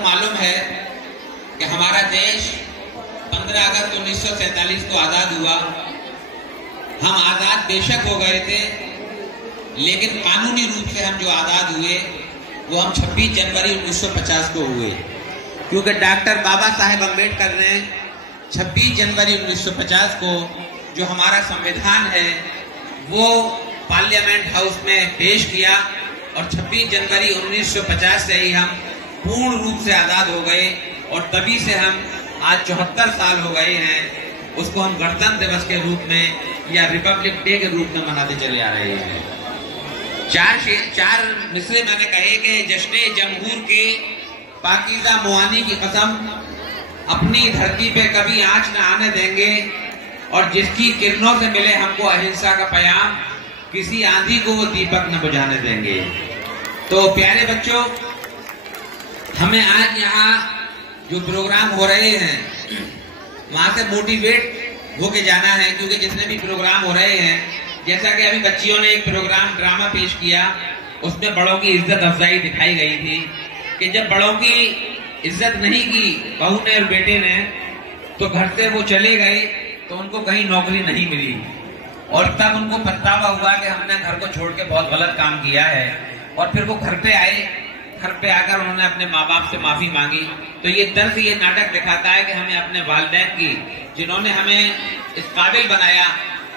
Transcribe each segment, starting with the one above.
मालूम है कि हमारा देश 15 अगस्त 1947 को आजाद हुआ। हम आजाद बेशक हो गए थे, लेकिन कानूनी रूप से हम जो आजाद हुए वो हम 26 जनवरी 1950 को हुए, क्योंकि डॉक्टर बाबा साहेब अम्बेडकर ने 26 जनवरी 1950 को जो हमारा संविधान है वो पार्लियामेंट हाउस में पेश किया और 26 जनवरी 1950 से ही हम पूर्ण रूप से आजाद हो गए और तभी से हम आज 74 साल हो गए हैं। उसको हम गणतंत्र दिवस के रूप में या रिपब्लिक डे के रूप में मनाते चले आ रहे हैं। चार मिसरे मैंने कहे कि जश्न जमहूर के पाकीज़ा मुआनी की कसम, अपनी धरती पे कभी आंच न आने देंगे और जिसकी किरणों से मिले हमको अहिंसा का पैगाम, किसी आंधी को वो दीपक न बुझाने देंगे। तो प्यारे बच्चों, हमें आज यहाँ जो प्रोग्राम हो रहे हैं वहां से मोटिवेट होके जाना है, क्योंकि जितने भी प्रोग्राम हो रहे हैं, जैसा कि अभी बच्चियों ने एक प्रोग्राम ड्रामा पेश किया, उसमें बड़ों की इज्जत अफजाई दिखाई गई थी कि जब बड़ों की इज्जत नहीं की बहू ने और बेटे ने, तो घर से वो चले गए तो उनको कहीं नौकरी नहीं मिली और तब उनको पछतावा हुआ कि हमने घर को छोड़ के बहुत गलत काम किया है। और फिर वो घर पे आए, घर पे आकर उन्होंने अपने माँ बाप से माफी मांगी। तो ये दर्द, ये नाटक दिखाता है कि हमें अपने वालिदैन की, जिन्होंने हमें इस काबिल बनाया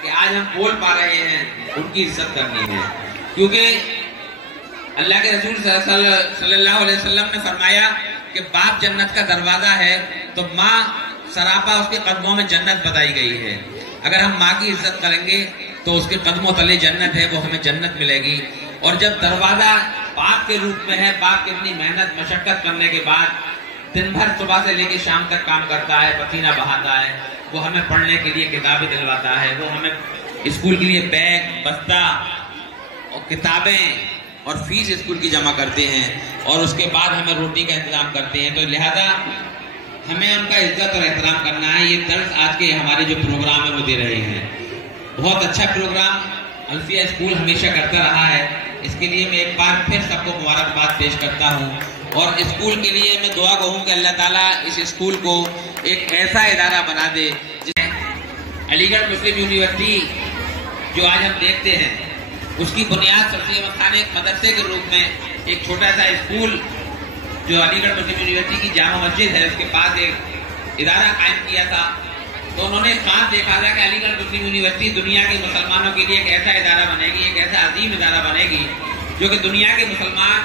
कि आज हम बोल पा रहे हैं, उनकी इज्जत करनी है। क्योंकि अल्लाह के रसूल सल्लल्लाहु अलैहि वसल्लम ने फरमाया कि बाप जन्नत का दरवाजा है, तो माँ सरापा उसके कदमों में जन्नत बताई गई है। अगर हम माँ की इज्जत करेंगे तो उसके कदमों तले जन्नत है, वो हमें जन्नत मिलेगी। और जब दरवाजा बाप के रूप में है, बाप कितनी मेहनत मशक्कत करने के बाद दिन भर सुबह से लेकर शाम तक काम करता है, पसीना बहाता है, वो हमें पढ़ने के लिए किताबें दिलवाता है, वो हमें स्कूल के लिए बैग, बस्ता और किताबें और फीस स्कूल की जमा करते हैं और उसके बाद हमें रोटी का इंतजाम करते हैं। तो लिहाजा हमें उनका इज्जत और एहतराम करना है। ये दर्ज आज के हमारे जो प्रोग्राम है वो दे रहे हैं। बहुत अच्छा प्रोग्राम अल्फिया स्कूल हमेशा करता रहा है, इसके लिए मैं एक बार फिर सबको मुबारकबाद पेश करता हूँ। और स्कूल के लिए मैं दुआ कहूँ कि अल्लाह ताला इस स्कूल को एक ऐसा इदारा बना दे जिसमें अलीगढ़ मुस्लिम यूनिवर्सिटी जो आज हम देखते हैं, उसकी बुनियाद सब्ज़ी अहमद खान एक मदरसे के रूप में एक छोटा सा स्कूल जो अलीगढ़ मुस्लिम यूनिवर्सिटी की जामा मस्जिद है उसके पास एक इदारा कायम किया था। तो उन्होंने ख्वाब देखा था कि अलीगढ़ मुस्लिम यूनिवर्सिटी दुनिया के मुसलमानों के लिए एक ऐसा इदारा बनेगी, एक ऐसा अजीम इदारा बनेगी जो कि दुनिया के मुसलमान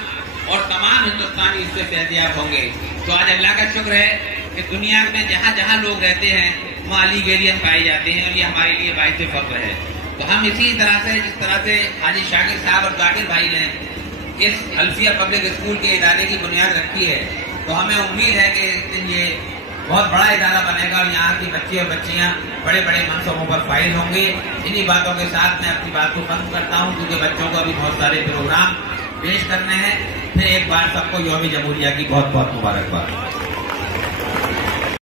और तमाम हिंदुस्तानी इससे फैज़याब होंगे। तो आज अल्लाह का शुक्र है कि दुनिया में जहाँ जहाँ लोग रहते हैं वहाँ अलीगढ़ियन पाए जाते हैं और ये हमारे लिए बाइस फख्र है। तो हम इसी तरह से, जिस तरह से हाजी शाकिर साहब और जाकिर भाई ने इस अल्फिया पब्लिक स्कूल के इदारे की बुनियाद रखी है, तो हमें उम्मीद है कि इस दिन ये बहुत बड़ा इदारा बनेगा और यहाँ की बच्चे और बच्चियाँ बड़े बड़े मनसूबों पर फाइल होंगे। इन्हीं बातों के साथ मैं अपनी बात को खत्म करता हूँ, क्योंकि बच्चों को अभी बहुत सारे प्रोग्राम पेश करने हैं। फिर एक बार सबको यौम जमहूरिया की बहुत बहुत मुबारकबाद।